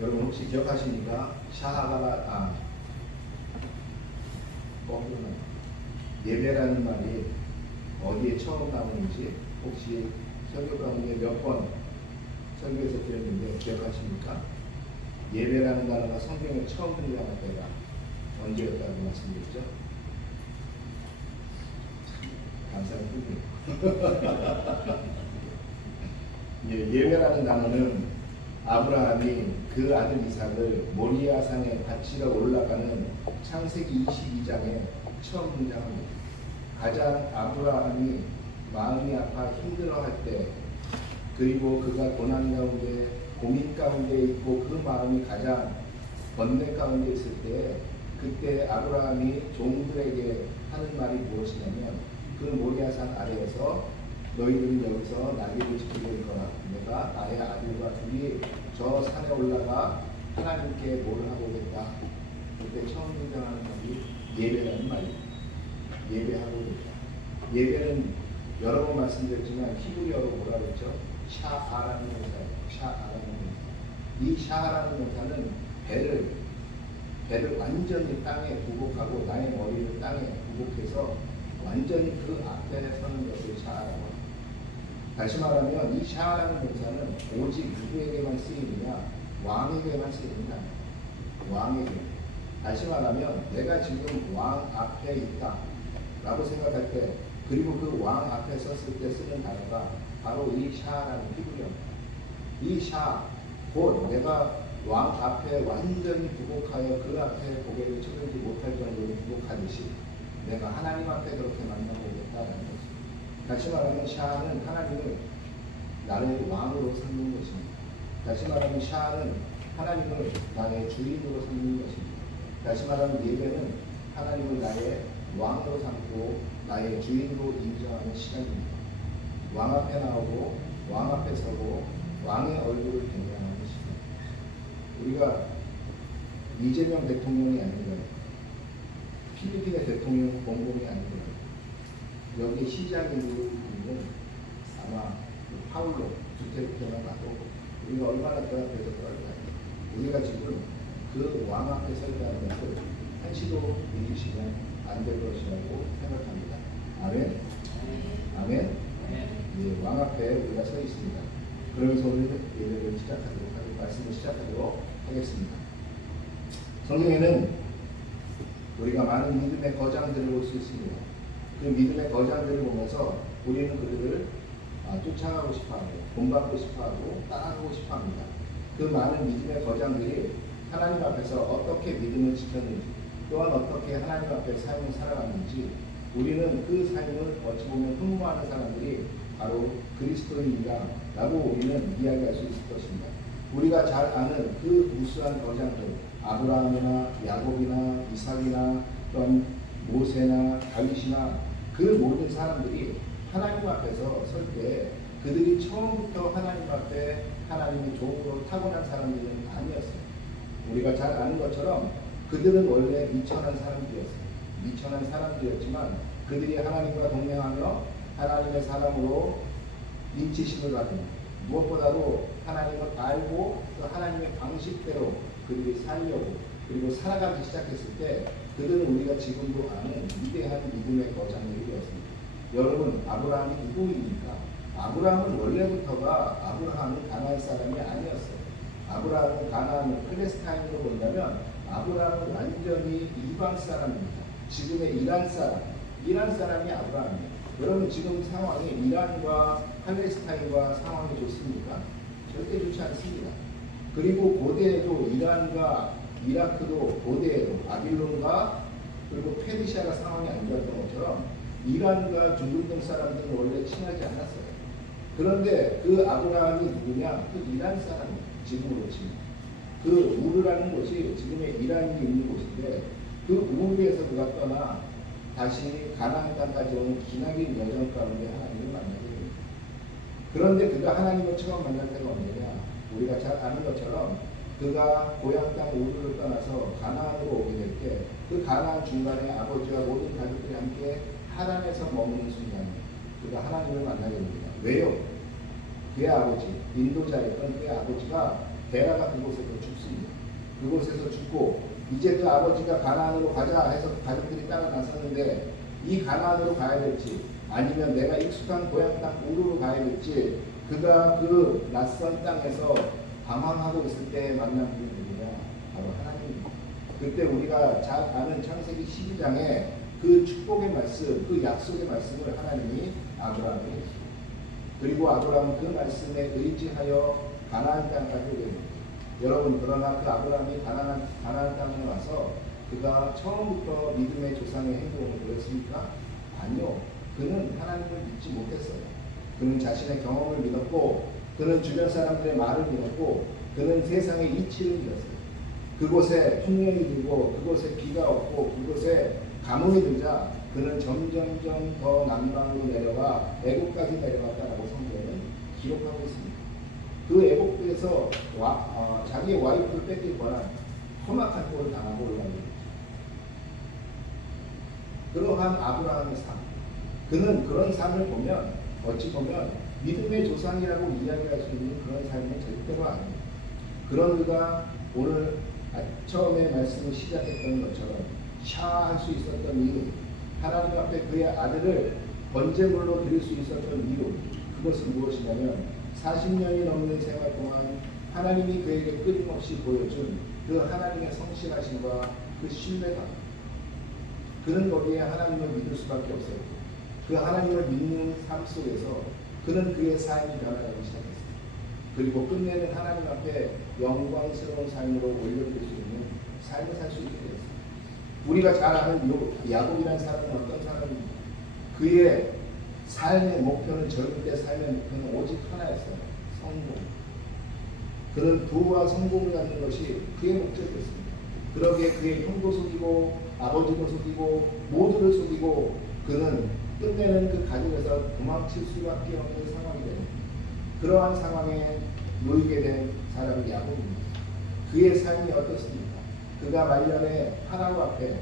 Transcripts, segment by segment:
여러분 혹시 기억하십니까? 예배라는 말이 어디에 처음 나오는지 혹시 설교 가운데 몇 번 설교에서 드렸는데 기억하십니까? 예배라는 단어가 성경에 처음 등장할 때가 언제였다고 말씀드렸죠? 감사합니다. 예배라는 단어는 아브라함이 그 아들 이삭을 모리아 산에 바치러 올라가는 창세기 22장에 처음 등장합니다. 가장 아브라함이 마음이 아파 힘들어할 때, 그리고 그가 고난 가운데 고민 가운데 있고 그 마음이 가장 번뇌 가운데 있을 때, 그때 아브라함이 종들에게 하는 말이 무엇이냐면, 그 모리아산 아래에서 너희들은 여기서 나귀를 지키고 있거라. 내가 나의 아들과 둘이 저 산에 올라가 하나님께 뭘 하고 오겠다. 그때 처음 등장하는 말이 예배라는 말입니다. 예배하고 오겠다. 예배는 여러 번 말씀드렸지만 히브리어로 뭐라 그랬죠? 샤하라는 명사예요. 샤하라는 명사. 이 샤하라는 명사는 배를 완전히 땅에 굴복하고 나의 머리를 땅에 굴복해서 완전히 그 앞에 서는 것을 샤하라고 합니다. 다시 말하면 이 샤하라는 명사는 오직 누구에게만 쓰이느냐? 왕에게만 쓰이느냐? 왕에게. 다시 말하면 내가 지금 왕 앞에 있다 라고 생각할 때, 그리고 그 왕 앞에 섰을 때 쓰는 단어가 바로 이 샤라는 히브리어입니다. 이 샤, 곧 내가 왕 앞에 완전히 부복하여 그 앞에 고개를 쳐들지 못할 정도로 부복하듯이 내가 하나님 앞에 그렇게 만나보겠다라는 것입니다. 다시 말하면 샤는 하나님을 나를 왕으로 삼는 것입니다. 다시 말하면 샤는 하나님을 나의 주인으로 삼는 것입니다. 다시 말하면 예배는 하나님을 나의 왕으로 삼고 나의 주인으로 인정하는 시간입니다. 왕 앞에 나오고 왕 앞에 서고 왕의 얼굴을 경외하는 시간. 우리가 이재명 대통령이 아니라 필리핀의 대통령 공공이 아니라 여기 시장인으로 있는 아마 파울로 주테르케만 봐도 우리가 얼마나 그 앞에서 떨어져요. 우리가 지금 그 왕 앞에 서 있다는 것을 한시도 잊으시면 안 될 것이라고 생각합니다. 아멘? 아멘? 예, 왕 앞에 우리가 서 있습니다. 그러면서 오늘 예배를 말씀을 시작하도록 하겠습니다. 성경에는 우리가 많은 믿음의 거장들을 볼 수 있습니다. 그 믿음의 거장들을 보면서 우리는 그들을 쫓아가고 싶어하고 본받고 싶어하고 따라가고 싶어합니다. 그 많은 믿음의 거장들이 하나님 앞에서 어떻게 믿음을 지켰는지, 또한 어떻게 하나님 앞에 삶을 살아갔는지, 우리는 그 삶을 어찌 보면 흠모하는 사람들이 바로 그리스도인이다 라고 우리는 이야기할 수 있을 것입니다. 우리가 잘 아는 그 우수한 거장들, 아브라함이나 야곱이나 이삭이나 또한 모세나 다윗이나 그 모든 사람들이 하나님 앞에서 설 때 그들이 처음부터 하나님 앞에 하나님의 종으로 타고난 사람들은 아니었어요. 우리가 잘 아는 것처럼 그들은 원래 미천한 사람들이었어요. 미천한 사람들이었지만 그들이 하나님과 동행하며 하나님의 사람으로 인치심을 받은, 무엇보다도 하나님을 알고 또 하나님의 방식대로 그들이 살려고 그리고 살아가기 시작했을 때 그들은 우리가 지금도 아는 위대한 믿음의 거장들이 되었습니다. 여러분, 아브라함이 누구입니까? 아브라함은 원래부터가 아브라함은 가나안 사람이 아니었어요. 아브라함은 가나안을 팔레스타인으로 본다면 아브라함은 완전히 이방 사람입니다. 지금의 이란 사람이 아브라함이에요. 여러분, 지금 상황이 이란과 팔레스타인과 상황이 좋습니까? 절대 좋지 않습니다. 그리고 고대에도 이란과 이라크도 고대에도 바빌론과 그리고 페르시아가 상황이 안 좋았던 것처럼 이란과 중동 사람들은 원래 친하지 않았어요. 그런데 그 아브라함이 누구냐? 그 이란 사람이에요. 지금으로 치면. 그 우르라는 곳이 지금의 이란이 있는 곳인데 그 우르에서 그가 떠나 다시 가나안 땅까지 오는 기나긴 여정 가운데 하나님을 만나게 됩니다. 그런데 그가 하나님을 처음 만날 때가 언제냐? 우리가 잘 아는 것처럼 그가 고향 땅 우르를 떠나서 가나안으로 오게 될 때 그 가나안 중간에 아버지와 모든 가족들이 함께 하란에서 머무는 순간 그가 하나님을 만나게 됩니다. 왜요? 그의 아버지, 인도자였던 그의 아버지가 데라가 그곳에서 죽습니다. 그곳에서 죽고 이제 그 아버지가 가나안으로 가자 해서 가족들이 따라 나섰는데 이 가나안으로 가야 될지 아니면 내가 익숙한 고향 땅 우르로 가야 될지 그가 그 낯선 땅에서 방황하고 있을 때 만난 분이 누구냐? 바로 하나님입니다. 그때 우리가 잘 아는 창세기 12장에 그 축복의 말씀, 그 약속의 말씀을 하나님이 아브라함에게 주셨습니다. 그리고 아브라함은 그 말씀에 의지하여 가나안 땅까지 오게 됩니다. 여러분, 그러나 그 아브라함이 가나안 땅에 와서 그가 처음부터 믿음의 조상의 행동을 보였습니까? 아니요. 그는 하나님을 믿지 못했어요. 그는 자신의 경험을 믿었고 그는 주변 사람들의 말을 믿었고 그는 세상의 이치를 믿었어요. 그곳에 풍년이 들고 그곳에 비가 없고 그곳에 가뭄이 들자 그는 점점점 더 남방으로 내려가 애국까지 내려갔다라고 성경은 기록하고 있습니다. 그 애국에서 자기의 와이프를 뺏길 뻔한 험악한 꼴을 당하고 올라갑니다. 그러한 아브라함의 삶, 그는 그런 삶을 보면 어찌 보면 믿음의 조상이라고 이야기할 수 있는 그런 삶은 절대로 아닙니다. 그런 그가 오늘 처음에 말씀을 시작했던 것처럼 샤할 수 있었던 이유, 하나님 앞에 그의 아들을 번제물로 드릴 수 있었던 이유, 그것은 무엇이냐면 40년이 넘는 생활 동안 하나님이 그에게 끊임없이 보여준 그 하나님의 성실하심과 그 신뢰감, 그는 거기에 하나님을 믿을 수밖에 없었고 그 하나님을 믿는 삶 속에서 그는 그의 삶이 변화하기 시작했습니다. 그리고 끝내는 하나님 앞에 영광스러운 삶으로 올려드릴 수 있는 삶을 살 수 있게 되었습니다. 우리가 잘 아는 야곱이라는 사람은 어떤 사람입니까? 그의 삶의 목표는 젊을 때 삶의 목표는 오직 하나였어요. 성공. 그는 부와 성공을 갖는 것이 그의 목적이었습니다. 그러기에 그의 형도 속이고 아버지도 속이고 모두를 속이고 그는 끝내는 그 가족에서 도망칠 수밖에 없는 상황이 됩니다. 그러한 상황에 놓이게 된 사람이 야곱입니다. 그의 삶이 어떻습니까? 그가 말년에 파라오 앞에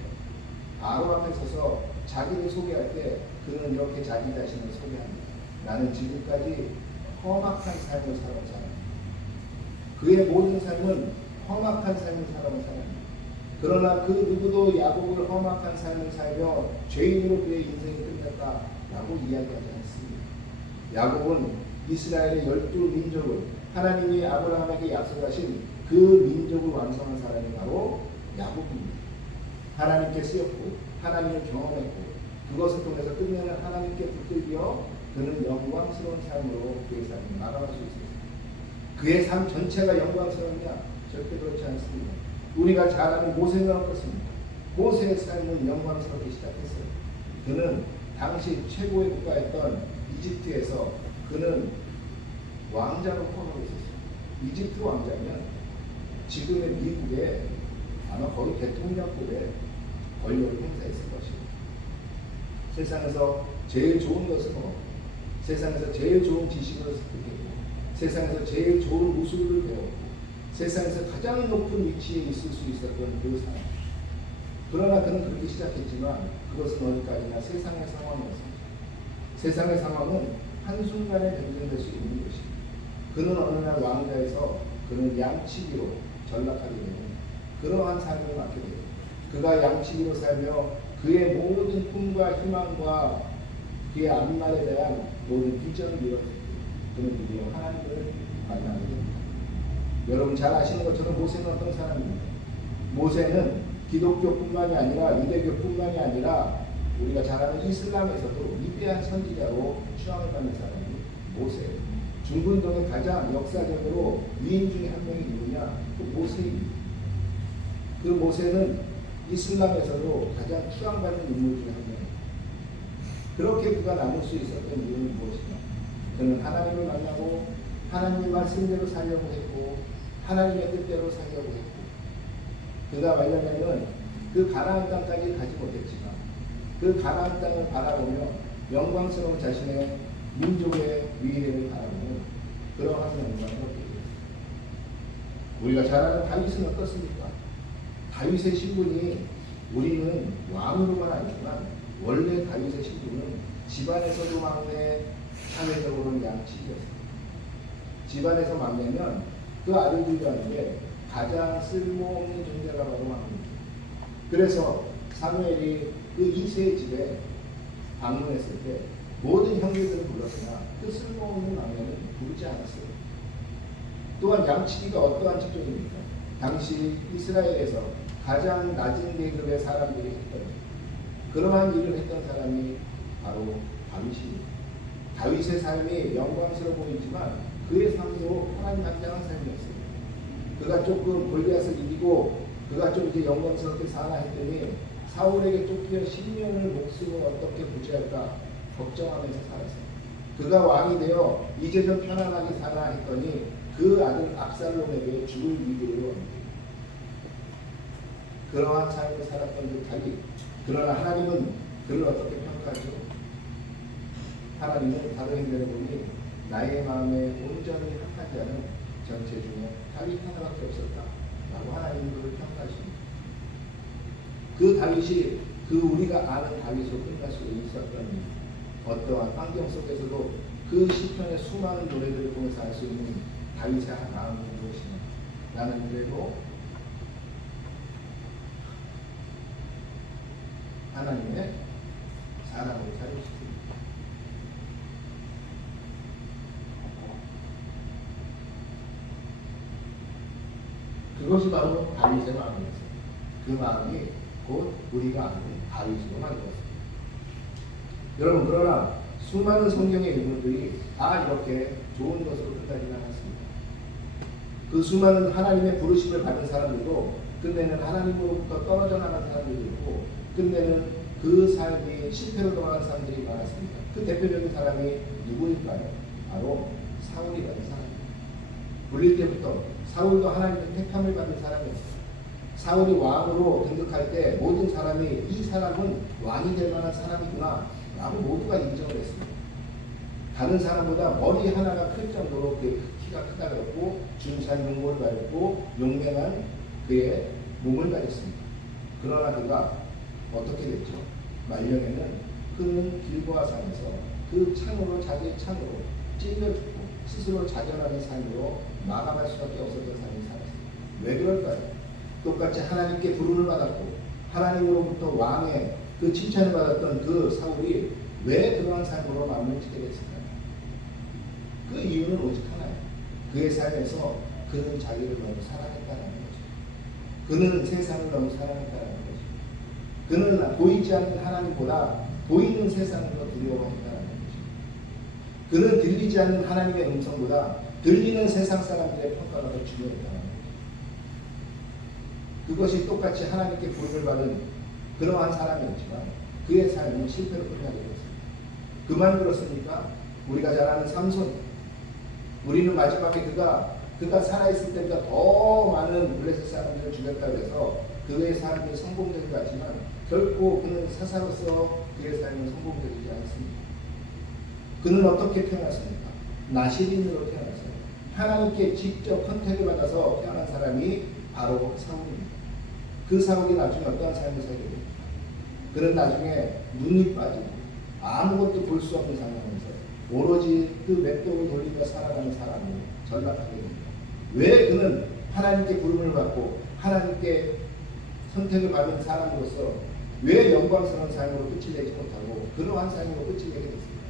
아로 앞에 서서 자기를 소개할 때 그는 이렇게 자기 자신을 소개합니다. 나는 지금까지 험악한 삶을 살아온 사람입니다. 그의 모든 삶은 험악한 삶을 살아온 사람입니다. 그러나 그 누구도 야곱을 험악한 삶을 살며 죄인으로 그의 인생이 끝났다라고 이야기하지 않습니다. 야곱은 이스라엘의 12민족을 하나님이 아브라함에게 약속하신 그 민족을 완성한 사람이 바로 야곱입니다. 하나님께 쓰였고 하나님을 경험했고 그것을 통해서 끝내는 하나님께 붙들겨 그는 영광스러운 삶으로 그의 삶을 나아갈 수 있습니다. 그의 삶 전체가 영광스럽냐? 절대 그렇지 않습니다. 우리가 잘 아는 모세는 어떻습니까? 모세의 삶은 영광스럽게 시작했어요. 그는 당시 최고의 국가였던 이집트에서 그는 왕자로 포함하고 있었어요. 이집트 왕자면 지금의 미국에 아마 거의 대통령급의 권력을 행사했을 것입니다. 세상에서 제일 좋은 것을 먹었고 세상에서 제일 좋은 지식을 습득했고 세상에서 제일 좋은 무술을 배웠고 세상에서 가장 높은 위치에 있을 수 있었던 그 사람. 그러나 그는 그렇게 시작했지만 그것은 어디까지나 세상의 상황이었습니다. 세상의 상황은 한순간에 변경될 수 있는 것입니다. 그는 어느 날 왕자에서 그는 양치기로 전락하게 되는 그러한 삶을 맡게 됩니다. 그가 양치기로 살며 그의 모든 꿈과 희망과 그의 앞날에 대한 모든 비전을 이뤘을 때 그는 드디어 하나님을 만나게 됩니다. 여러분 잘 아시는 것처럼 모세는 어떤 사람입니까? 모세는 기독교뿐만이 아니라 유대교뿐만이 아니라 우리가 잘 아는 이슬람에서도 위대한 선지자로 추앙을 받는 사람이 모세예요. 중근동의 가장 역사적으로 위인 중에 한 명이 누구냐? 그 모세입니다. 그 모세는 이슬람에서도 가장 추앙받는 인물 중에 한 명입니다. 그렇게 그가 남을 수 있었던 이유는 무엇이냐? 그는 하나님을 만나고 하나님의 말씀대로 살려고 했고 하나님의 뜻대로 살려고 했고 그가 말하자면 그 가나안 땅까지 가지 못했지만 그 가나안 땅을 바라보며 영광스러운 자신의 민족의 위대를 바라보는 그러한 영광을 얻게 되었습니다. 우리가 잘 아는 다윗은 어떻습니까? 다윗의 신분이 우리는 왕으로만 알지만 원래 다윗의 신분은 집안에서도 막내, 사회적으로는 양치기였습니다. 집안에서 막내면 그 아들들 가운데 가장 쓸모없는 존재가 바로 왕입니다. 그래서 사무엘이 그 이세의 집에 방문했을 때 모든 형제들을 불렀으나 그 쓸모없는 왕에는 부르지 않았어요. 또한 양치기가 어떠한 직종입니까? 당시 이스라엘에서 가장 낮은 계급의 사람들이 했던 그러한 일을 했던 사람이 바로 다윗입니다. 다윗의 삶이 영광스러워 보이지만 그의 삶도 하나님 당장한 삶이었어요. 그가 조금 골리앗을 이기고 그가 좀 이제 영광스럽게 사나 했더니 사울에게 쫓겨 10년을 목숨을 어떻게 부지할까 걱정하면서 살았어요. 그가 왕이 되어 이제 좀 편안하게 사나 했더니 그 아들 압살롬에게 죽을 위기를 옵니다. 그러한 삶을 살았던 그 다윗. 그러나 하나님은 그를 어떻게 평가하죠? 하나님은 다른 행전을 보니 나의 마음에 온전히 합하지 않은 전체 중에 다윗 하나밖에 없었다 라고 하나님은 그를 평가하십니다. 그 다윗이 그 우리가 아는 다윗으로 끝날 수 있었던 어떠한 환경 속에서도 그 시편의 수많은 노래들을 통해서 알 수 있는 다윗의 마음이 무엇이냐. 나는 그래도 하나님의 사랑을 살고 싶습니다. 그것이 바로 다윗의 마음이었어요. 그 마음이 곧 우리가 아는 다윗으로 만들었습니다. 여러분, 그러나 수많은 성경의 인물들이 다 이렇게 좋은 것으로 끝나지는 않았습니다. 그 수많은 하나님의 부르심을 받은 사람들도 끝내는 하나님으로부터 떨어져 나간 사람들도 있고 끝내는 그 삶이 실패로 돌아간 사람들이 많았습니다. 그 대표적인 사람이 누구일까요? 바로 사울이라는 사람입니다. 불릴 때부터 사울도 하나님의 택함을 받은 사람이었어요. 사울이 왕으로 등극할 때 모든 사람이 이 사람은 왕이 될 만한 사람이구나 라고 모두가 인정을 했습니다. 다른 사람보다 머리 하나가 클 정도로 그 키가 크다 그랬고 준찬 용모를 가졌고 용맹한 그의 몸을 가졌습니다. 그러나 그가 어떻게 됐죠? 말년에는 그는 길보아 산에서 그 창으로 자기의 창으로 찔려 죽고 스스로 자결하는 삶으로 마감할 수밖에 없었던 삶이 살았습니다. 왜 그럴까요? 똑같이 하나님께 부름을 받았고 하나님으로부터 왕의 그 칭찬을 받았던 그 사울이 왜 그러한 삶으로 마음을 찢게 됐을까요? 그 이유는 오직 하나예요. 그의 삶에서 그는 자기를 너무 사랑했다는 거죠. 그는 세상을 너무 사랑했다는 거죠. 그는 보이지 않는 하나님보다 보이는 세상을 더 두려워했다는 거죠. 그는 들리지 않는 하나님의 음성보다 들리는 세상 사람들의 평가가 더 중요했다는 거죠. 그것이 똑같이 하나님께 부름을 받은 그러한 사람이었지만 그의 삶은 실패로 끝나게 되었습니다. 그만 그렇습니까? 우리가 잘 아는 삼손. 우리는 마지막에 그가 살아있을 때보다 더 많은 블레셋 사람들을 죽였다고 해서 그의 삶이 성공적인 것 같지만 결코 그는 사사로서 그의 삶은 성공적이지 않습니다. 그는 어떻게 태어났습니까? 나시린으로 태어났어요. 하나님께 직접 컨택을 받아서 태어난 사람이 바로 사울입니다. 그 사울이 나중에 어떠한 삶을 살게 됩니까? 그는 나중에 눈이 빠지고 아무것도 볼 수 없는 상황에서 오로지 그 맷돌을 돌리며 살아가는 사람으로 전락하게 됩니다. 왜 그는 하나님께 부름을 받고 하나님께 선택을 받은 사람으로서 왜 영광스러운 삶으로 끝을 내지 못하고 그러한 삶으로 끝을 내게 됐습니까?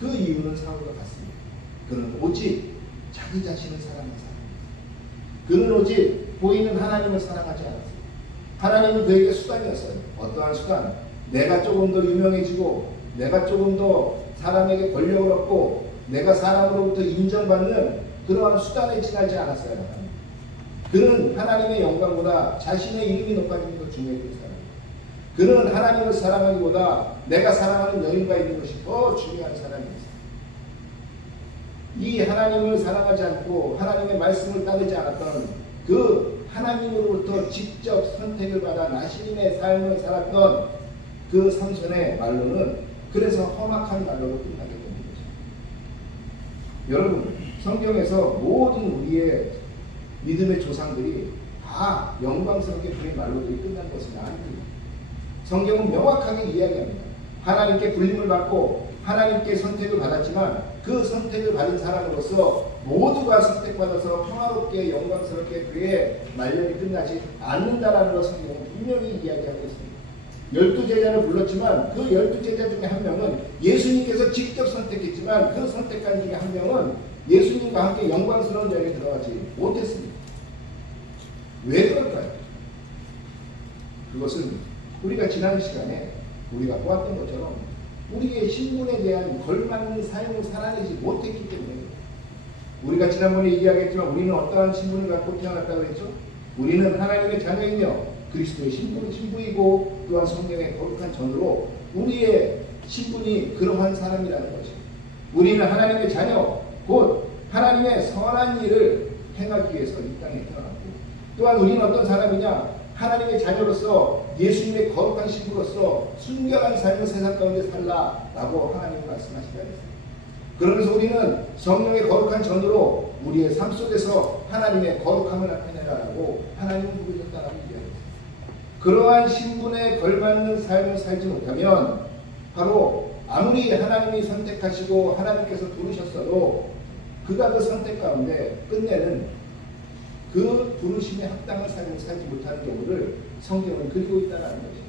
그 이유는 사울과 같습니다. 그는 오직 자기 자신을 사랑하는 사람입니다. 그는 오직 보이는 하나님을 사랑하지 않았습니다. 하나님은 그에게 수단이었어요. 어떠한 수단? 내가 조금 더 유명해지고 내가 조금 더 사람에게 권력을 얻고 내가 사람으로부터 인정받는 그러한 수단에 지나지 않았어요. 그는 하나님의 영광보다 자신의 이름이 높아지는 것 중요했던 사람입니다. 그는 하나님을 사랑하기보다 내가 사랑하는 여인과 있는 것이 더 중요한 사람이었어요. 이 하나님을 사랑하지 않고 하나님의 말씀을 따르지 않았던 그 하나님으로부터 직접 선택을 받아 나시린의 삶을 살았던 그 삼손의 말로는 그래서 험악한 말로로 끝나게 되는 거죠. 여러분, 성경에서 모든 우리의 믿음의 조상들이 다 영광스럽게 부린 말로들이 끝난 것은 아닙니다. 성경은 명확하게 이야기합니다. 하나님께 불림을 받고 하나님께 선택을 받았지만 그 선택을 받은 사람으로서 모두가 선택받아서 평화롭게 영광스럽게 그의 말년이 끝나지 않는다라는 것을 성경은 분명히 이야기하고 있습니다. 12제자를 불렀지만 그 12제자 중에 한 명은 예수님께서 직접 선택했지만 그 선택한 중에 한 명은 예수님과 함께 영광스러운 여행에 들어가지 못했습니다. 왜 그럴까요? 그것은 우리가 지난 시간에 우리가 보았던 것처럼 우리의 신분에 대한 걸맞는 삶을 살아내지 못했기 때문에 우리가 지난번에 이야기했지만 우리는 어떠한 신분을 갖고 태어났다고 했죠? 우리는 하나님의 자녀이며 그리스도의 신부이고 또한 성령의 거룩한 전으로 우리의 신분이 그러한 사람이라는 것입니다. 우리는 하나님의 자녀 곧 하나님의 선한 일을 행하기 위해서 이 땅에 태어났고 또한 우리는 어떤 사람이냐? 하나님의 자녀로서 예수님의 거룩한 신부로서 순결한 삶을 세상 가운데 살라라고 하나님이 말씀하시다 했습니다. 그러면서 우리는 성령의 거룩한 전으로 우리의 삶 속에서 하나님의 거룩함을 나타내라라고 하나님을 부르셨다라고 이야기했습니다. 그러한 신분에 걸맞는 삶을 살지 못하면 바로 아무리 하나님이 선택하시고 하나님께서 부르셨어도 그가 그 선택 가운데 끝내는 그 부르심에 합당한 삶을 살지 못하는 경우를 성경은 그리고 있다는 것입니다.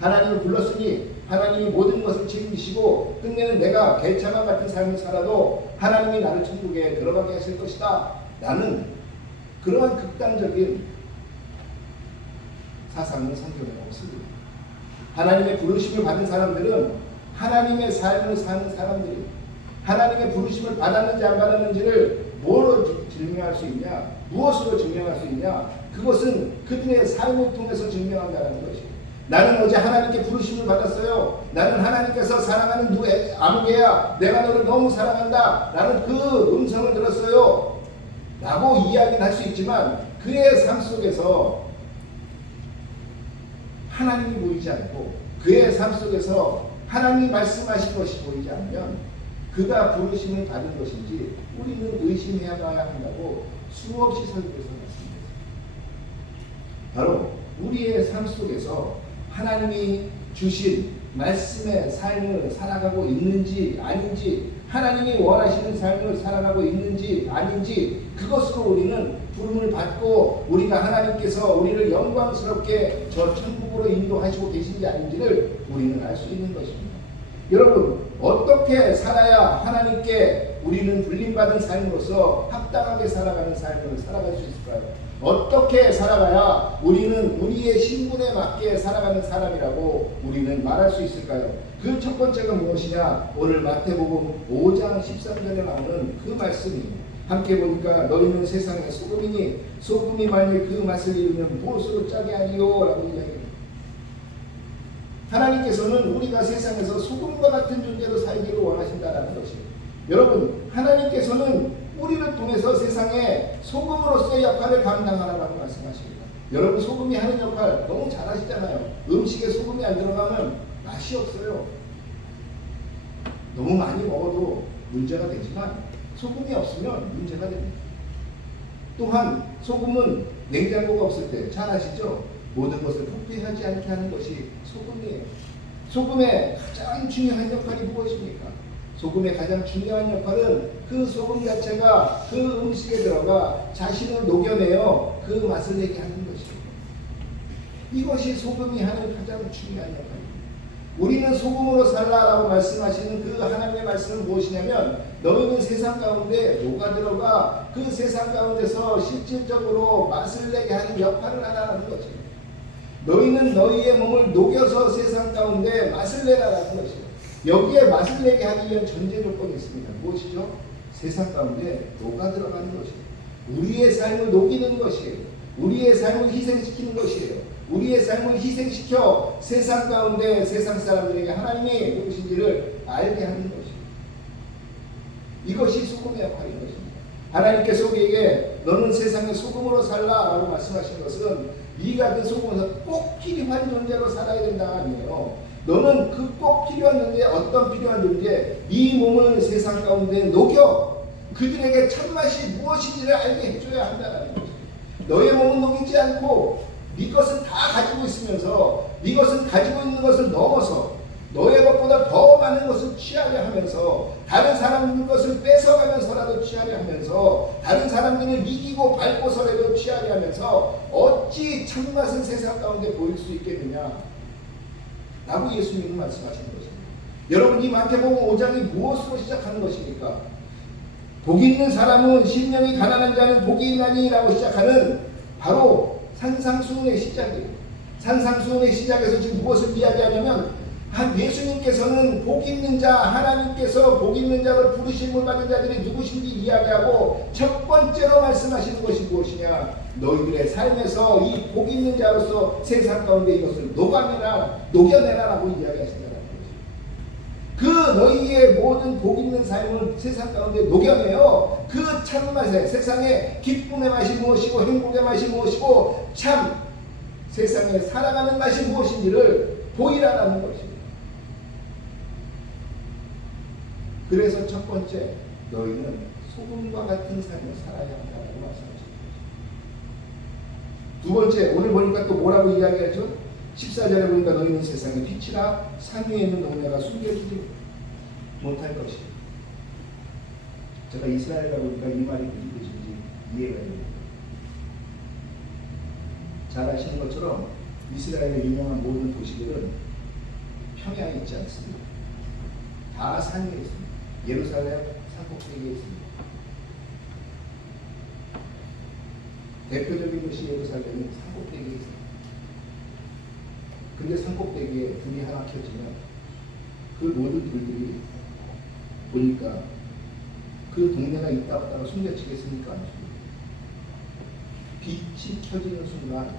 하나님을 불렀으니 하나님이 모든 것을 책임지시고 끝내는 내가 개차만 같은 삶을 살아도 하나님이 나를 천국에 들어가게 하실 것이다. 라는 그러한 극단적인 사상은 성경에 없습니다. 하나님의 부르심을 받은 사람들은 하나님의 삶을 사는 사람들이 하나님의 부르심을 받았는지 안 받았는지를 뭐로 증명할 수 있냐? 무엇으로 증명할 수 있냐? 그것은 그들의 삶을 통해서 증명한다는 것이에요. 나는 어제 하나님께 부르심을 받았어요. 나는 하나님께서 사랑하는 아무개야. 내가 너를 너무 사랑한다. 라는 그 음성을 들었어요. 라고 이야기는 할 수 있지만 그의 삶 속에서 하나님이 보이지 않고 그의 삶 속에서 하나님이 말씀하신 것이 보이지 않으면 그가 부르심을 받은 것인지 우리는 의심해봐야 한다고 수없이 설교에서 말씀드렸습니다. 바로 우리의 삶 속에서 하나님이 주신 말씀의 삶을 살아가고 있는지 아닌지 하나님이 원하시는 삶을 살아가고 있는지 아닌지 그것으로 우리는 부름을 받고 우리가 하나님께서 우리를 영광스럽게 저 천국으로 인도하시고 계신지 아닌지를 우리는 알 수 있는 것입니다. 여러분 어떻게 살아야 하나님께 우리는 불림받은 삶으로서 합당하게 살아가는 삶을 살아갈 수 있을까요? 어떻게 살아가야 우리는 우리의 신분에 맞게 살아가는 사람이라고 우리는 말할 수 있을까요? 그 첫 번째가 무엇이냐? 오늘 마태복음 5장 13절에 나오는 그 말씀입니다. 함께 보니까 너희는 세상의 소금이니 소금이 만일 그 맛을 잃으면 무엇으로 짜게 하리요? 라고 이야기합니다. 하나님께서는 우리가 세상에서 소금과 같은 존재로 살기를 원하신다는 것이에요. 여러분 하나님께서는 우리를 통해서 세상에 소금으로서의 역할을 감당하라고 말씀하십니다. 여러분 소금이 하는 역할 너무 잘 아시잖아요. 음식에 소금이 안 들어가면 맛이 없어요. 너무 많이 먹어도 문제가 되지만 소금이 없으면 문제가 됩니다. 또한 소금은 냉장고가 없을 때 잘 아시죠? 모든 것을 부패하지 않게 하는 것이 소금이에요. 소금의 가장 중요한 역할이 무엇입니까? 소금의 가장 중요한 역할은 그 소금 자체가 그 음식에 들어가 자신을 녹여내어 그 맛을 내게 하는 것입니다. 이것이 소금이 하는 가장 중요한 역할입니다. 우리는 소금으로 살라라고 말씀하시는 그 하나님의 말씀은 무엇이냐면 너희는 세상 가운데 녹아들어가 그 세상 가운데서 실질적으로 맛을 내게 하는 역할을 하라는 것입니다. 너희는 너희의 몸을 녹여서 세상 가운데 맛을 내라라는 것입니다. 여기에 맛을 내게 하기 위한 전제 조건이 있습니다. 무엇이죠? 세상 가운데 녹아들어가는 것입니다. 우리의 삶을 녹이는 것이에요. 우리의 삶을 희생시키는 것이에요. 우리의 삶을 희생시켜 세상 가운데 세상 사람들에게 하나님이 누구신지를 알게 하는 것입니다. 이것이 소금의 역할인 것입니다. 하나님께서 우리에게 너는 세상의 소금으로 살라라고 말씀하신 것은 네가 그 소금에서 꼭 필요한 존재로 살아야 된다 아니에요. 너는 그 꼭 필요한 존재, 어떤 필요한 존재, 네 몸을 세상 가운데 녹여 그들에게 참맛이 무엇인지를 알게 해줘야 한다는 것입니다. 너의 몸은 녹이지 않고 네 것은 다 가지고 있으면서 네 것은 가지고 있는 것을 넘어서 너의 것보다 더 많은 것을 취하려 하면서 다른 사람들 것을 뺏어가면서라도 취하려 하면서 다른 사람들을 이기고 밟고서라도 취하려 하면서 어찌 참맛은 세상 가운데 보일 수 있겠느냐 라고 예수님은 말씀하시는 것입니다. 여러분, 이 마태복음 5장이 무엇으로 시작하는 것입니까? 복이 있는 사람은 심령이 가난한 자는 복이 있나니 라고 시작하는 바로 산상수훈의 시작이에요. 산상수훈의 시작에서 지금 무엇을 이야기하냐면 예수님께서는 복 있는 자, 하나님께서 복 있는 자로 부르심을 받은 자들이 누구신지 이야기하고 첫 번째로 말씀하시는 것이 무엇이냐? 너희들의 삶에서 이 복 있는 자로서 세상 가운데 이것을 녹여내라라고 이야기하신다는 거죠. 그 너희의 모든 복 있는 삶을 세상 가운데 녹여내어 그 참맛에 세상의 기쁨의 맛이 무엇이고 행복의 맛이 무엇이고 참 세상에 살아가는 맛이 무엇인지를 보이라는 것입니다. 그래서 첫 번째, 너희는 소금과 같은 삶을 살아야 한다고 말씀하십니다. 두 번째, 오늘 보니까 또 뭐라고 이야기하죠? 14절에 보니까 너희는 세상의 빛이라 산 위에 있는 동네가 숨겨지지 못할 것이다. 제가 이스라엘 가보니까 이 말이 무슨 뜻인지 이해가 됩니다. 잘 아시는 것처럼 이스라엘의 유명한 모든 도시들은 평야에 있지 않습니다. 다 산 위에 있습니다. 예루살렘 산꼭대기에 있습니다. 대표적인 것이 예루살렘은 산꼭대기에 있습니다. 근데 산꼭대기에 불이 하나 켜지면 그 모든 불들이 보니까 그 동네가 있다 없다가 숨겨지겠습니까? 빛이 켜지는 순간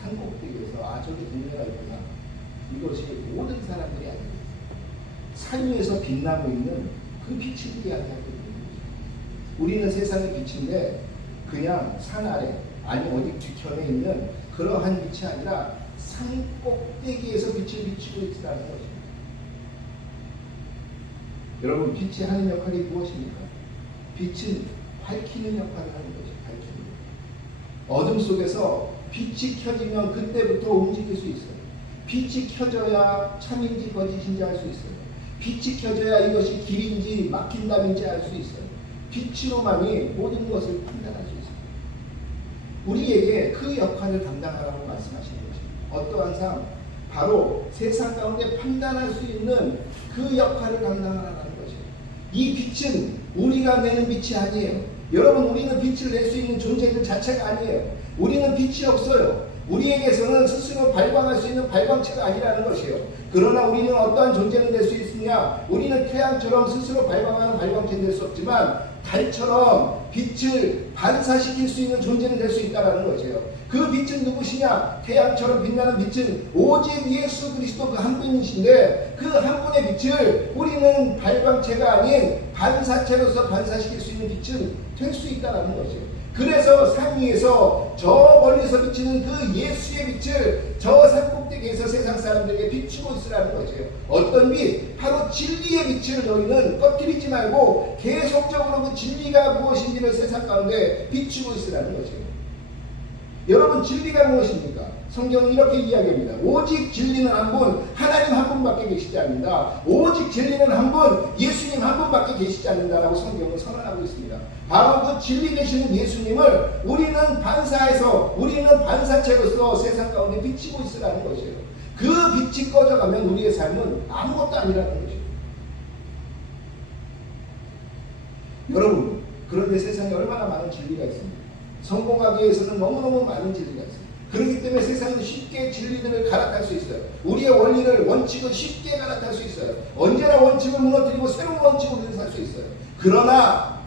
산꼭대기에서 저기 동네가 있구나. 이것이 모든 사람들이 알게 됩니다. 산 위에서 빛나고 있는 그 빛이 우리 안에 있는 거죠. 우리는 세상의 빛인데 그냥 산 아래 아니 어디 뒤편에 있는 그러한 빛이 아니라 산 꼭대기에서 빛을 비추고 있다는 것입니다. 여러분, 빛이 하는 역할이 무엇입니까? 빛은 밝히는 역할을 하는 거죠. 밝히는 것. 어둠 속에서 빛이 켜지면 그때부터 움직일 수 있어요. 빛이 켜져야 참인지 거짓인지 알 수 있어요. 빛이 켜져야 이것이 길인지 막힌담인지 알 수 있어요. 빛으로만이 모든 것을 판단할 수 있어요. 우리에게 그 역할을 감당하라고 말씀하시는 것입니다. 어떠한 삶? 바로 세상 가운데 판단할 수 있는 그 역할을 감당하라는 것이에요. 이 빛은 우리가 내는 빛이 아니에요. 여러분, 우리는 빛을 낼 수 있는 존재들 자체가 아니에요. 우리는 빛이 없어요. 우리에게서는 스스로 발광할 수 있는 발광체가 아니라는 것이에요. 그러나 우리는 어떠한 존재는 될 수 있느냐? 우리는 태양처럼 스스로 발광하는 발광체는 될 수 없지만 달처럼 빛을 반사시킬 수 있는 존재는 될 수 있다는 것이에요. 그 빛은 누구시냐? 태양처럼 빛나는 빛은 오직 예수 그리스도 그 한 분이신데 그 한 분의 빛을 우리는 발광체가 아닌 반사체로서 반사시킬 수 있는 빛은 될 수 있다는 것이에요. 그래서 산 위에서 저 멀리서 비치는 그 예수의 빛을 저 산꼭대기에서 세상 사람들에게 비추고 있으라는 것이에요. 어떤 빛? 바로 진리의 빛을 너희는 꺼뜨리지 말고 계속적으로 그 진리가 무엇인지를 세상 가운데 비추고 있으라는 것이에요. 여러분, 진리가 무엇입니까? 성경은 이렇게 이야기합니다. 오직 진리는 한 분, 하나님 한 분밖에 계시지 않는다. 오직 진리는 한 분, 예수님 한 분밖에 계시지 않는다라고 성경은 선언하고 있습니다. 바로 그 진리 되시는 예수님을 우리는 반사해서, 우리는 반사체로서 세상 가운데 비치고 있으라는 것이에요. 그 빛이 꺼져가면 우리의 삶은 아무것도 아니라는 것이에요. 여러분, 그런데 세상에 얼마나 많은 진리가 있습니까? 성공하기 위해서는 너무너무 많은 진리가 있습니다. 그렇기 때문에 세상은 쉽게 진리들을 갈아탈 수 있어요. 우리의 원리를, 원칙을 쉽게 갈아탈 수 있어요. 언제나 원칙을 무너뜨리고 새로운 원칙으로 살 수 있어요. 그러나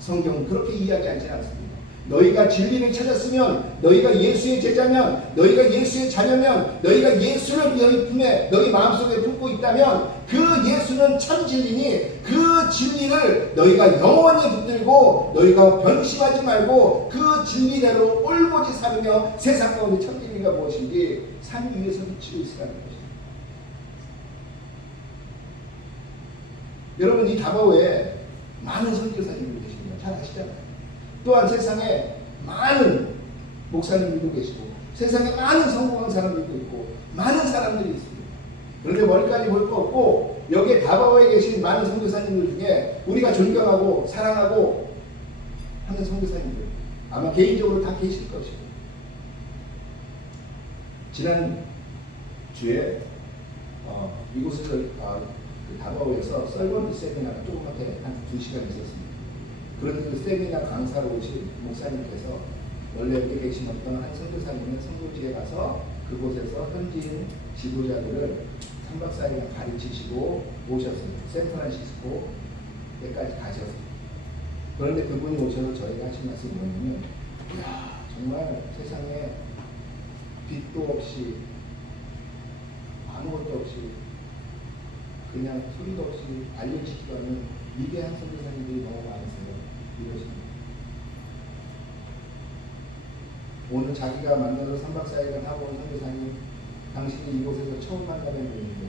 성경은 그렇게 이야기하지 않습니다. 너희가 진리를 찾았으면, 너희가 예수의 제자면, 너희가 예수의 자녀면, 너희가 예수를 너희 품에, 너희 마음속에 품고 있다면 그 예수는 참 진리니 그 진리를 너희가 영원히 붙들고 너희가 변심하지 말고 그 진리대로 올곧이 살으며 세상 가운데 참 진리가 무엇인지 산 위에서 비치고 있으라는 것입니다. 여러분, 이 다바오에 많은 선교사님들이 계십니다. 잘 아시잖아요. 또한 세상에 많은 목사님들도 계시고 세상에 많은 성공한 사람들도 있고 많은 사람들이 있습니다. 그런데 머리까지 볼 거 없고 그리고 여기에 다바오에 계신 많은 선교사님들 중에 우리가 존경하고 사랑하고 하는 선교사님들 아마 개인적으로 다 계실 것이고, 지난 주에 이곳에서 그 다바오에서 썰번트 세미나가 조그맣게 한 2시간 있었습니다. 그런데 그 세미나 강사로 오신 목사님께서 원래 여기 계신 어떤 한 선교사님은 선교지에 가서 그곳에서 현지인 지도자들을 3박 4일간 가르치시고 오셨습니다. 샌프란시스코에까지 가셨습니다. 그런데 그분이 오셔서 저희가 하신 말씀이 뭐냐면, 이야, 정말 세상에 빛도 없이 아무것도 없이 그냥 소리도 없이 알려지지도 않는 위대한 선교사님들이 너무 많으세요. 이러십니다. 오늘 자기가 만나서 3박 4일간 하고 온 선교사님, 당신이 이곳에서 처음 만나는 분인데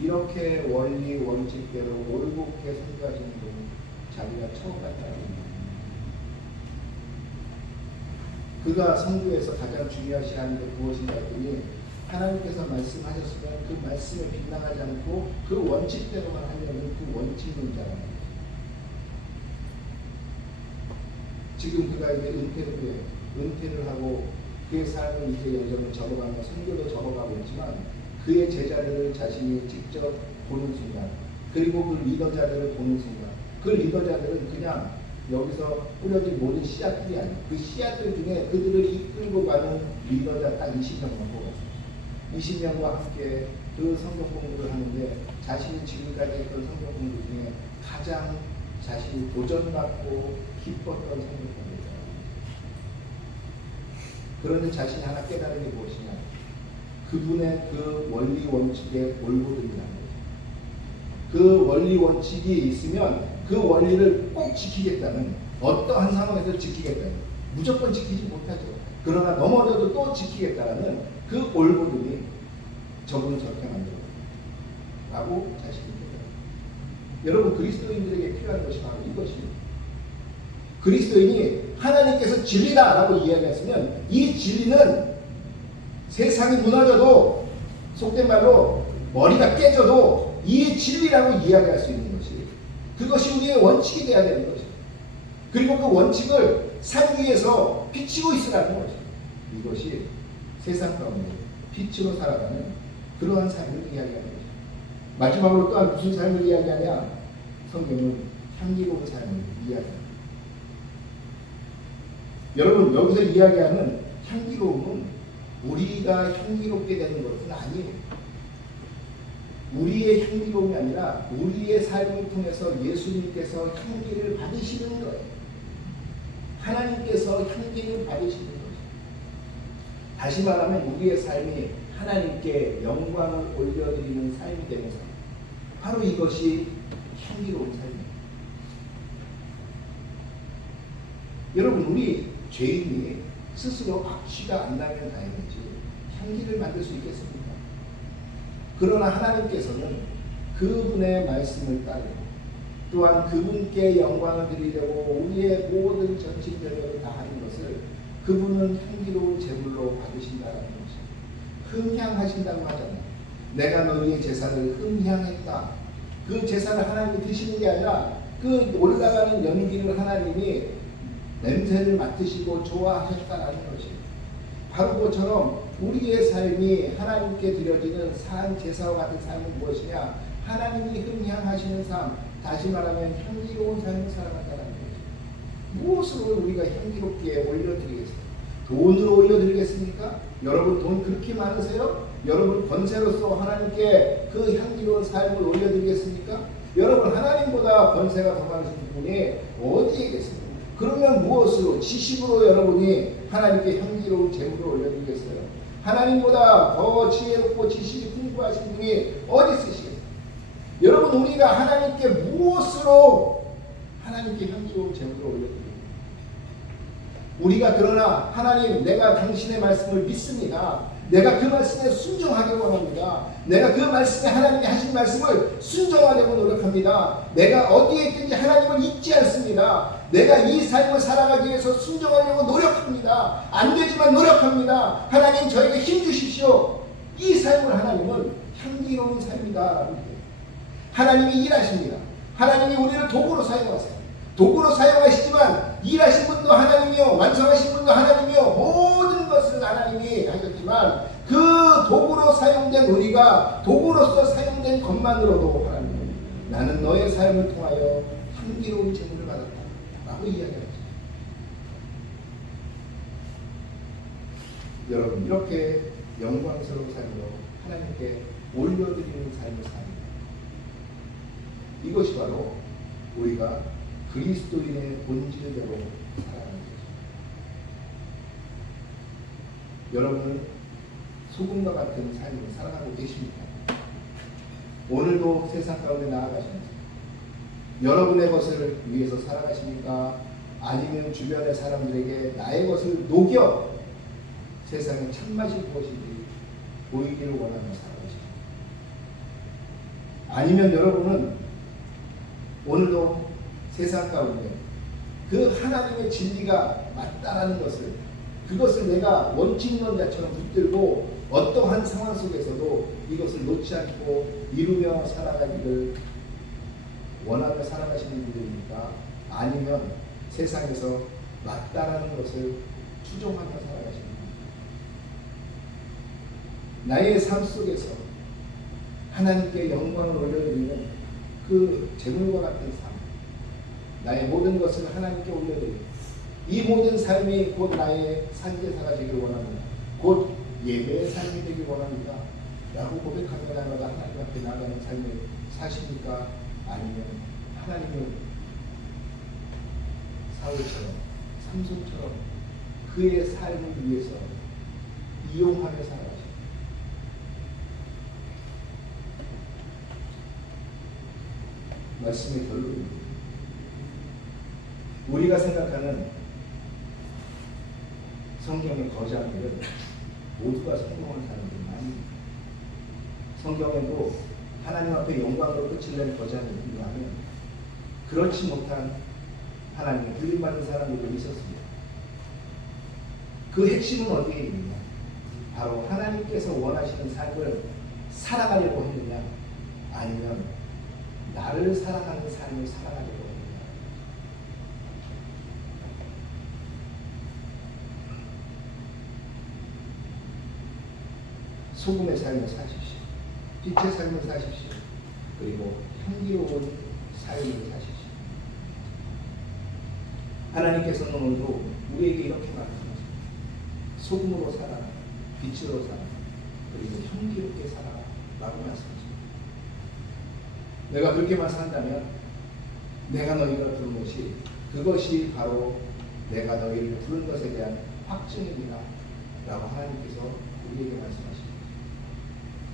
이렇게 원리 원칙대로 올곧게 선교하시는 분은 자기가 처음 봤다는 겁니다. 그가 선교에서 가장 중요시하는 게 무엇인가 했더니, 하나님께서 말씀하셨으면 그 말씀에 빗나가지 않고 그 원칙대로만 하려는 그 원칙론자라는 거죠. 지금 그가 이제 은퇴를 하고 그의 삶을 이제 여전히 적어가며 선교도 적어가고 있지만, 그의 제자들을 자신이 직접 보는 순간, 그리고 그 리더자들을 보는 순간, 그 리더자들은 그냥 여기서 뿌려진 모든 씨앗들이 아니에요. 그 씨앗들 중에 그들을 이끌고 가는 리더자 딱 20명만 뽑았어요. 20명과 함께 그 성경 공부를 하는데, 자신이 지금까지 했던 성경 공부 중에 가장 자신이 도전받고 기뻤던 성경 공부입니다. 그런데 자신이 하나 깨달은 게 무엇이냐? 그분의 그 원리 원칙에 올고들이라는 거죠. 그 원리 원칙이 있으면 그 원리를 꼭 지키겠다는, 어떠한 상황에서 지키겠다는, 무조건 지키지 못하죠. 그러나 넘어져도 또 지키겠다는 그 올고들이 저분을 저렇게 만들어요. 라고 자신이 깨달아요. 여러분, 그리스도인들에게 필요한 것이 바로 이것입니다. 그리스도인이 하나님께서 진리다라고 이야기했으면, 이 진리는 세상이 무너져도, 속된 말로 머리가 깨져도 이 진리라고 이야기할 수 있는 것이, 그것이 우리의 원칙이 되어야 되는 것이죠. 그리고 그 원칙을 산 위에서 비치고 있으라는 거죠. 이것이 세상 가운데 빛으로 살아가는 그러한 삶을 이야기하는 거죠. 마지막으로 또한 무슨 삶을 이야기하냐? 성경은 향기로운 삶을 이야기합니다. 여러분, 여기서 이야기하는 향기로움은 우리가 향기롭게 되는 것은 아니에요. 우리의 향기로움이 아니라 우리의 삶을 통해서 예수님께서 향기를 받으시는 거예요. 하나님께서 향기를 받으시는 거예요. 다시 말하면 우리의 삶이 하나님께 영광을 올려드리는 삶이 되는 삶, 바로 이것이 향기로운 삶입니다. 여러분, 우리 죄인이 스스로 악취가 안 나면 다행이지 향기를 만들 수 있겠습니까? 그러나 하나님께서는 그분의 말씀을 따르고, 또한 그분께 영광을 드리려고 우리의 모든 전심전력을 다하는 것을 그분은 향기로운 제물로 받으신다는 것입니다. 흠향하신다고 하잖아요. 내가 너희의 제사를 흠향했다. 그 제사를 하나님이 드시는 게 아니라 그 올라가는 연기를 하나님이 냄새를 맡으시고 좋아하셨다라는 것입니다. 바로 그것처럼 우리의 삶이 하나님께 드려지는 산 제사와 같은 삶은 무엇이냐? 하나님이 흠향하시는 삶, 다시 말하면 향기로운 삶을 살아간다는 거죠. 무엇으로 우리가 향기롭게 올려드리겠습니까? 돈으로 올려드리겠습니까? 여러분, 돈 그렇게 많으세요? 여러분, 권세로서 하나님께 그 향기로운 삶을 올려드리겠습니까? 여러분, 하나님보다 권세가 더 많으신 분이 어디에 계십니까? 그러면 무엇으로, 지식으로 여러분이 하나님께 향기로운 제물을 올려드리겠어요? 하나님보다 더 지혜롭고 지식이 풍부하신 분이 어디 있으시겠어요? 여러분, 우리가 하나님께 무엇으로 하나님께 향기로운 제물을 올려드립니까? 우리가 그러나 하나님, 내가 당신의 말씀을 믿습니다. 내가 그 말씀에 순종하기를 원합니다. 내가 그 말씀에 하나님이 하신 말씀을 순종하려고 노력합니다. 내가 어디에 있든지 하나님을 잊지 않습니다. 내가 이 삶을 살아가기 위해서 순종하려고 노력합니다. 안 되지만 노력합니다. 하나님, 저에게 힘 주십시오. 이 삶을 하나님은 향기로운 삶이다. 하나님이 일하십니다. 하나님이 우리를 도구로 사용하세요. 도구로 사용하시지만 일하신 분도 하나님이요, 완성하신 분도 하나님이요, 모든 것은 하나님이 하셨지만 그 도구로 사용된 우리가, 도구로서 사용된 것만으로도 하나님, 나는 너의 삶을 통하여 향기로운 재물을 받았다 라고 이야기하죠. 여러분, 이렇게 영광스러운 삶으로 하나님께 올려드리는 삶을 삽니다. 이것이 바로 우리가 그리스도인의 본질대로 살아가는 거죠. 여러분은 소금과 같은 삶을 살아가고 계십니까? 오늘도 세상 가운데 나아가시면서 여러분의 것을 위해서 살아가십니까? 아니면 주변의 사람들에게 나의 것을 녹여 세상에 참맛이 무엇인지 보이기를 원하며 살아가십니까? 아니면 여러분은 오늘도 세상 가운데 그 하나님의 진리가 맞다라는 것을, 그것을 내가 원칙 있는 자처럼 붙들고 어떠한 상황 속에서도 이것을 놓지 않고 이루며 살아가기를 원하며 살아가시는 분들입니까? 아니면 세상에서 맞다라는 것을 추종하며 살아가십니까? 나의 삶 속에서 하나님께 영광을 올려드리는 그 재물과 같은 삶, 나의 모든 것을 하나님께 올려드리는 이 모든 삶이 곧 나의 산제사가 되기를 원합니다. 곧 예배의 삶이 되기를 원합니다 라고 고백하며 날마다 하나님 앞에 나아가는 삶을 사십니까? 아니면 하나님은 사울처럼, 삼손처럼 그의 삶을 위해서 이용하며 살아가십니까? 말씀의 결론입니다. 우리가 생각하는 성경의 거장들은 모두가 성공한 사람들이 아닙니다. 성경에도 하나님 앞에 영광으로 끝을 낸 거장이 있냐면 그렇지 못한 하나님의 불림받은 사람들도 있었습니다. 그 핵심은 어디에 있느냐? 바로 하나님께서 원하시는 삶을 살아가려고 했느냐, 아니면 나를 살아가는 삶을 살아가려고 했느냐. 소금의 삶을 사십시오. 빛의 삶을 사십시오. 그리고 향기로운 삶을 사십시오. 하나님께서는 오늘도 우리에게 이렇게 말씀하십니다. 소금으로 살아라, 빛으로 살아라, 그리고 향기롭게 살아라 라고 말씀하십니다. 내가 그렇게만 산다면 내가 너희를 부른 것이, 그것이 바로 내가 너희를 부른 것에 대한 확증입니다 라고 하나님께서 우리에게 말씀하십니다.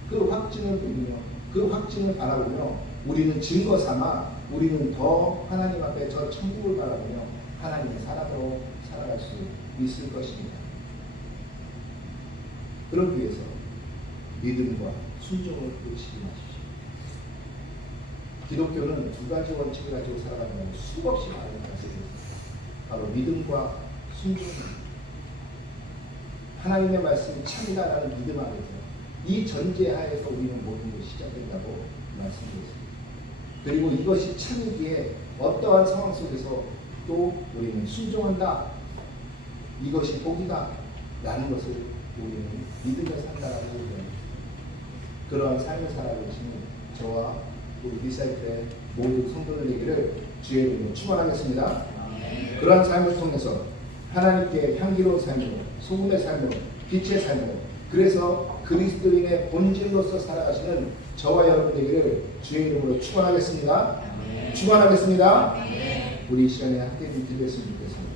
그 확증을 보며, 그 확증을 바라보며 우리는 증거 삼아 우리는 더 하나님 앞에 저 천국을 바라보며 하나님의 사람으로 살아갈 수 있을 것입니다. 그러기 위해서 믿음과 순종을 놓치지 마십시오. 기독교는 두 가지 원칙을 가지고 살아가는 수없이 많은 것을, 바로 믿음과 순종입니다. 하나님의 말씀이 참이다라는 믿음 안에서, 이 전제하에서 우리는 모든 것이 시작된다고 말씀드렸습니다. 그리고 이것이 참이기에 어떠한 상황 속에서 또 우리는 순종한다, 이것이 복이다 라는 것을 우리는 믿으며 산다라고 얘기합니다. 그러한 삶을 살아가시는 저와 우리 디사이플의 모든 성도들 되기를 주의 이름으로 축원하겠습니다. 그러한 삶을 통해서 하나님께 향기로운 삶으로, 소금의 삶으로, 빛의 삶으로, 그래서 그리스도인의 본질로서 살아가시는 저와 여러분 되기를 주의 이름으로 축원하겠습니다. 축원하겠습니다. 우리 이 시간에 함께 기도했으면 좋겠습니다.